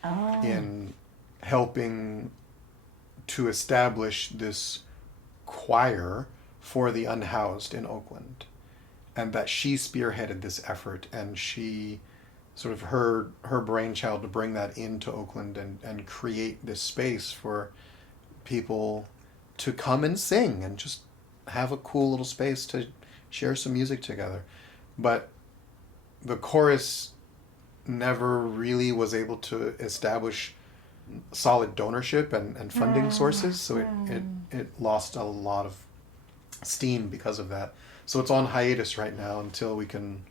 in helping to establish this choir for the unhoused in Oakland, and that she spearheaded this effort, and she sort of her brainchild to bring that into Oakland and create this space for people to come and sing and just have a cool little space to share some music together. But the chorus never really was able to establish solid donorship and funding sources, so it lost a lot of steam because of that. So it's on hiatus right now until we can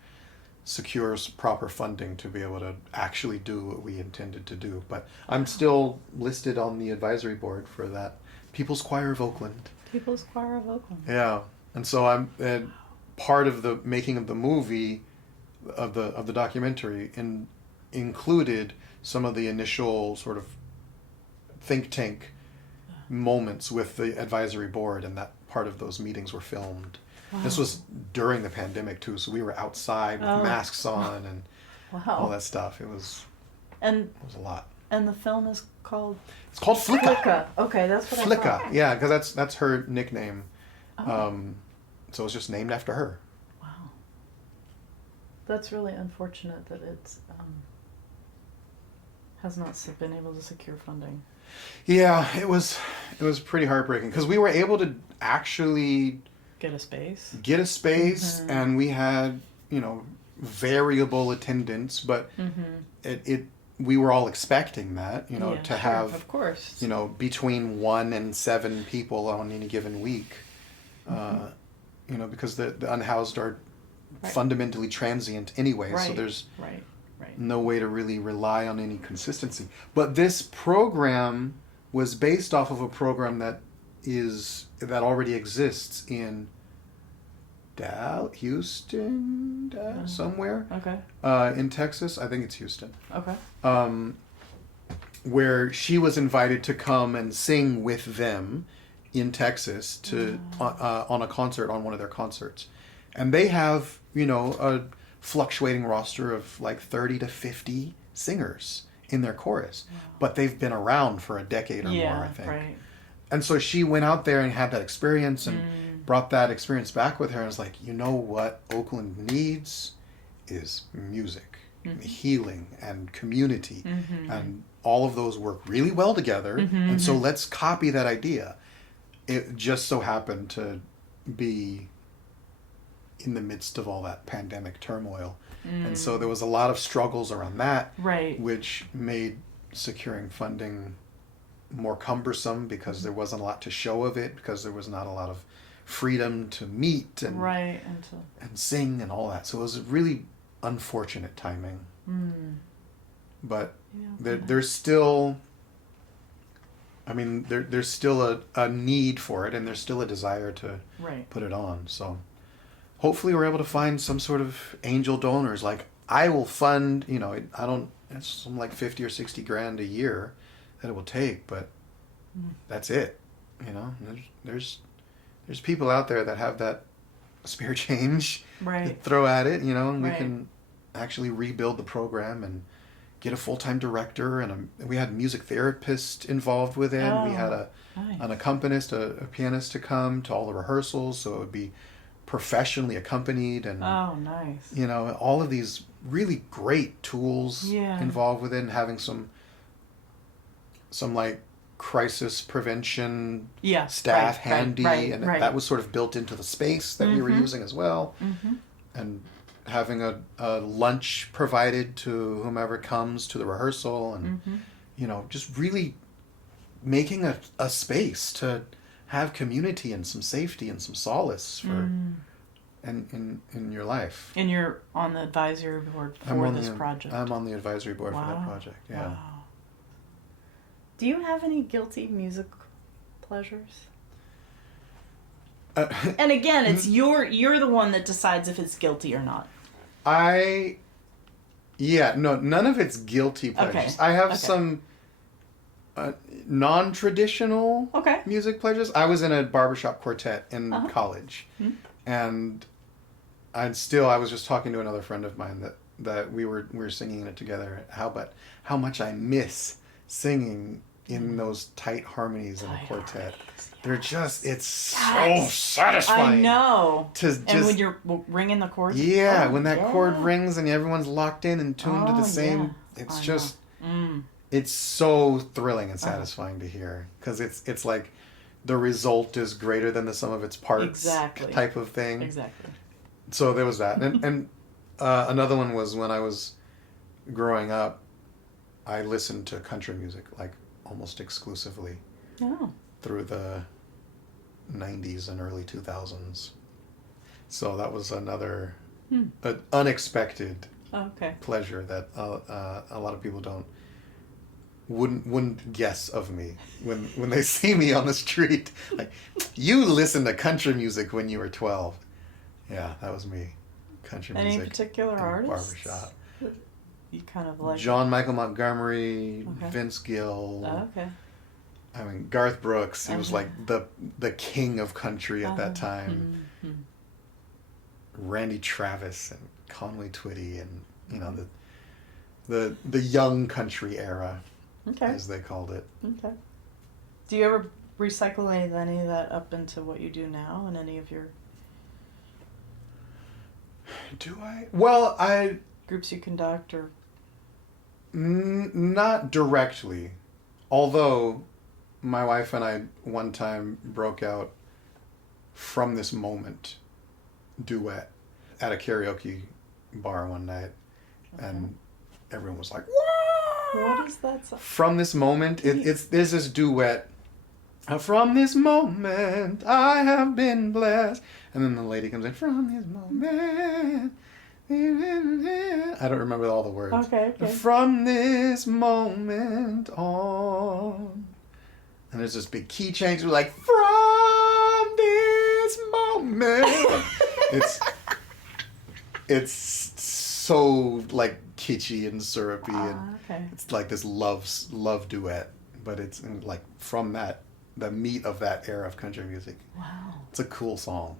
secure proper funding to be able to actually do what we intended to do. But I'm still listed on the advisory board for that People's Choir of Oakland. People's Choir of Oakland. Yeah, and so I'm part of the making of the movie, of the documentary, included some of the initial sort of think tank moments with the advisory board, and that part of those meetings were filmed. Wow. This was during the pandemic too, so we were outside with masks on and all that stuff. It was a lot. And the film is called? It's called Flicka. Flicka. Okay, that's what Flicka. I thought. Yeah, because that's her nickname. So it's just named after her. Wow. That's really unfortunate that it's has not been able to secure funding. Yeah, it was pretty heartbreaking because we were able to actually get a space, and we had variable attendance, but we were all expecting that to have, of course, between 1 and 7 people on any given week, because the unhoused are fundamentally transient anyway, so there's no way to really rely on any consistency. But this program was based off of a program that already exists in Houston, somewhere. Okay. In Texas, I think it's Houston. Okay. Where she was invited to come and sing with them in Texas on a concert, on one of their concerts, and they have a fluctuating roster of 30 to 50 singers in their chorus, but they've been around for a decade or more, I think. Right. And so she went out there and had that experience and brought that experience back with her and was like, what Oakland needs is music, healing, and community, and all of those work really well together, and so let's copy that idea. It just so happened to be in the midst of all that pandemic turmoil. And so there was a lot of struggles around that, which made securing funding more cumbersome because there wasn't a lot to show of it, because there was not a lot of freedom to meet and sing and all that. So it was really unfortunate timing. But there's still, there's still a need for it, and there's still a desire to put it on. So hopefully we're able to find some sort of angel donors. I will fund, it's some 50 or 60 grand a year that it will take, but that's it. There's people out there that have that spare change to throw at it, and we can actually rebuild the program and get a full-time director, and we had a music therapist involved with it. We had an accompanist, a pianist to come to all the rehearsals, so it would be professionally accompanied, and Oh, nice. you know, all of these really great tools Yeah. involved within having some like crisis prevention Yeah. staff right, handy, right, and right. that was sort of built into the space that we were using as well. And having a lunch provided to whomever comes to the rehearsal, and you know, just really making a space to have community and some safety and some solace for in your life. And you're on the advisory board for this project. I'm on the advisory board for that Wow. project. Yeah. Wow. Do you have any guilty music pleasures? And again, it's you're the one that decides if it's guilty or not. None of it's guilty pleasures. Okay. I have Okay. some non-traditional Okay. music pleasures. I was in a barbershop quartet in Uh-huh. college, and I was just talking to another friend of mine that we were singing it together. How much I miss singing in those tight harmonies in a quartet. They're just, it's so satisfying. I know. And when you're ringing the chord. Yeah, when that chord rings and everyone's locked in and tuned to the same, yeah. it's I just, know. it's so thrilling and satisfying to hear, because it's like the result is greater than the sum of its parts. Exactly. Type of thing. Exactly. So there was that, and another one was when I was growing up, I listened to country music like almost exclusively Oh. through the 90s and early 2000s. So that was another unexpected Okay. pleasure that a lot of people wouldn't guess of me when they see me on the street. Like, you listened to country music when you were 12. Yeah, that was me. Country Any music. particular in artists? Barbershop. You kind of like. John Michael Montgomery, Okay. Vince Gill. Oh, okay. I mean, Garth Brooks. He was like the king of country at that time. Randy Travis and Conway Twitty, and you know, the young country era, Okay. as they called it. Okay. Do you ever recycle any of that up into what you do now in any of your Do I? Well, groups you conduct or? Not directly, although my wife and I one time broke out "From This Moment" duet at a karaoke bar one night, and everyone was like, "What? What is that song? From This Moment." There's this duet. From this moment, I have been blessed, and then the lady comes in. From this moment. I don't remember all the words. Okay. From this moment on. And there's this big key change. We're like, from this moment. it's so like kitschy and syrupy, and Okay. it's like this love duet. But it's like from the meat of that era of country music. Wow. It's a cool song.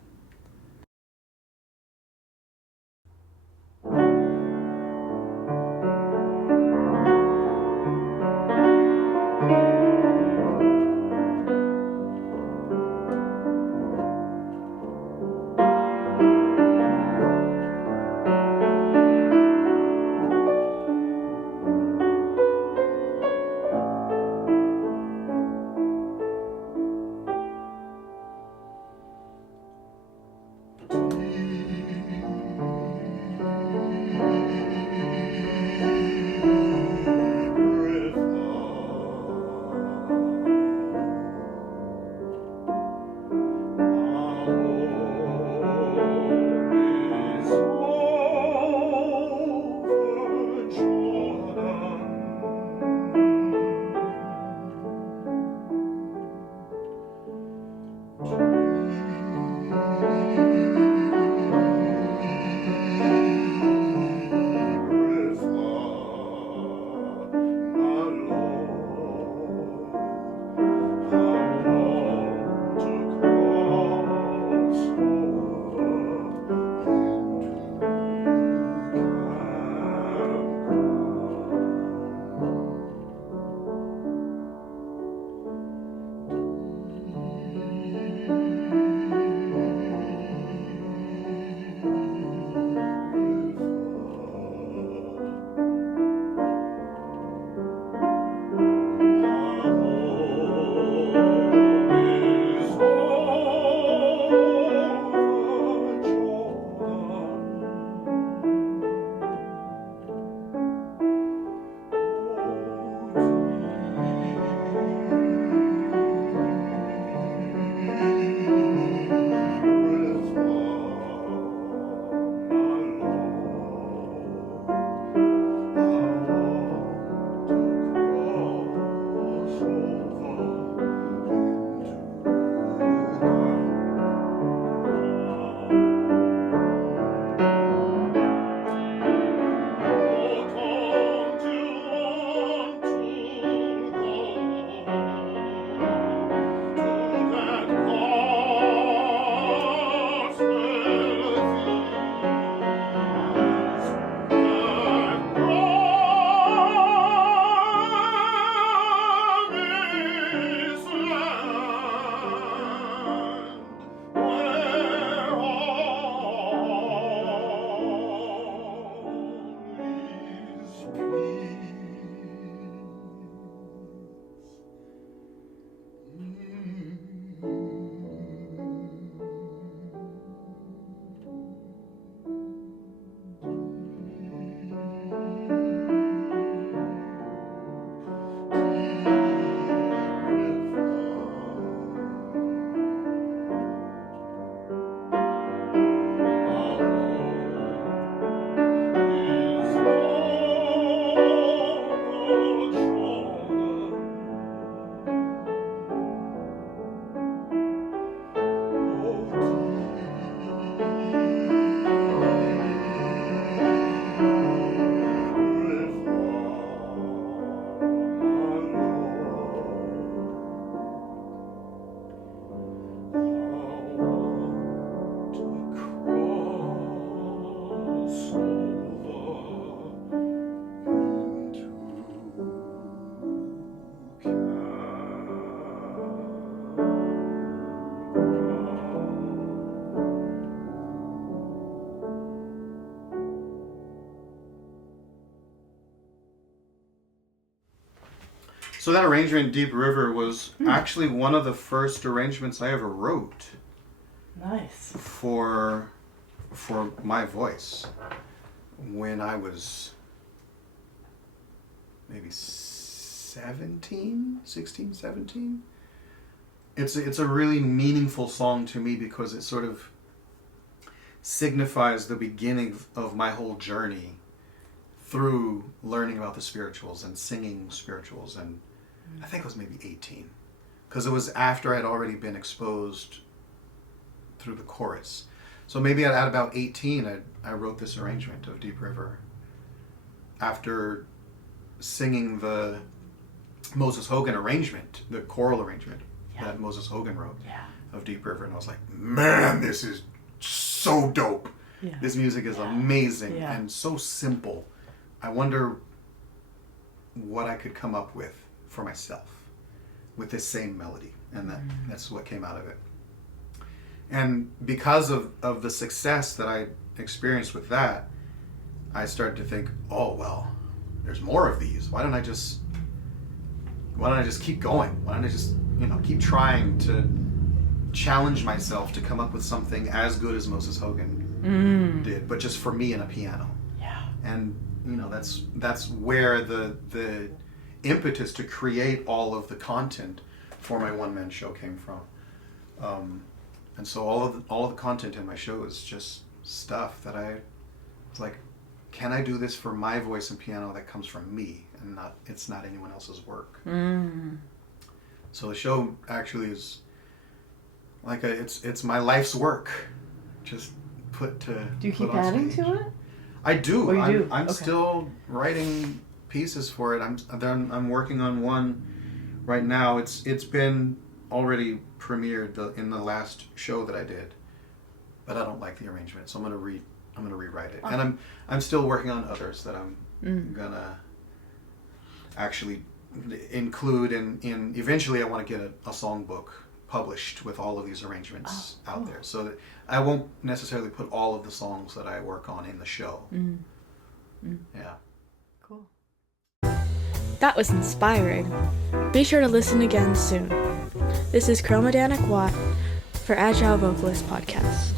So that arrangement, Deep River, was actually one of the first arrangements I ever wrote. Nice. For my voice when I was maybe 16, 17. It's a really meaningful song to me because it sort of signifies the beginning of my whole journey through learning about the spirituals and singing spirituals. And I think it was maybe 18 because it was after I'd already been exposed through the chorus. So maybe at about 18 I wrote this arrangement of Deep River after singing the Moses Hogan arrangement, the choral arrangement that Moses Hogan wrote of Deep River, and I was like, man, this is so dope. This music is amazing and so simple. I wonder what I could come up with for myself with this same melody, and that's what came out of it. And because of the success that I experienced with that, I started to think, oh well, there's more of these. Why don't I just keep going? Why don't I just keep trying to challenge myself to come up with something as good as Moses Hogan did, but just for me and a piano. And that's where the impetus to create all of the content for my one-man show came from. And so all of the content in my show is just stuff that I was like, can I do this for my voice and piano that comes from me and it's not anyone else's work. So the show actually is like it's my life's work, just put to. Do you keep on adding stage. to it? I do. Oh, you do? I'm Okay. still writing pieces for it. I'm working on one right now. It's been already premiered in the last show that I did, but I don't like the arrangement, so I'm gonna rewrite it. And I'm still working on others that I'm gonna actually include in eventually I want to get a songbook published with all of these arrangements out there, so that I won't necessarily put all of the songs that I work on in the show. Yeah. Cool. That was inspiring. Be sure to listen again soon. This is Chromodanic Watt for Agile Vocalist Podcast.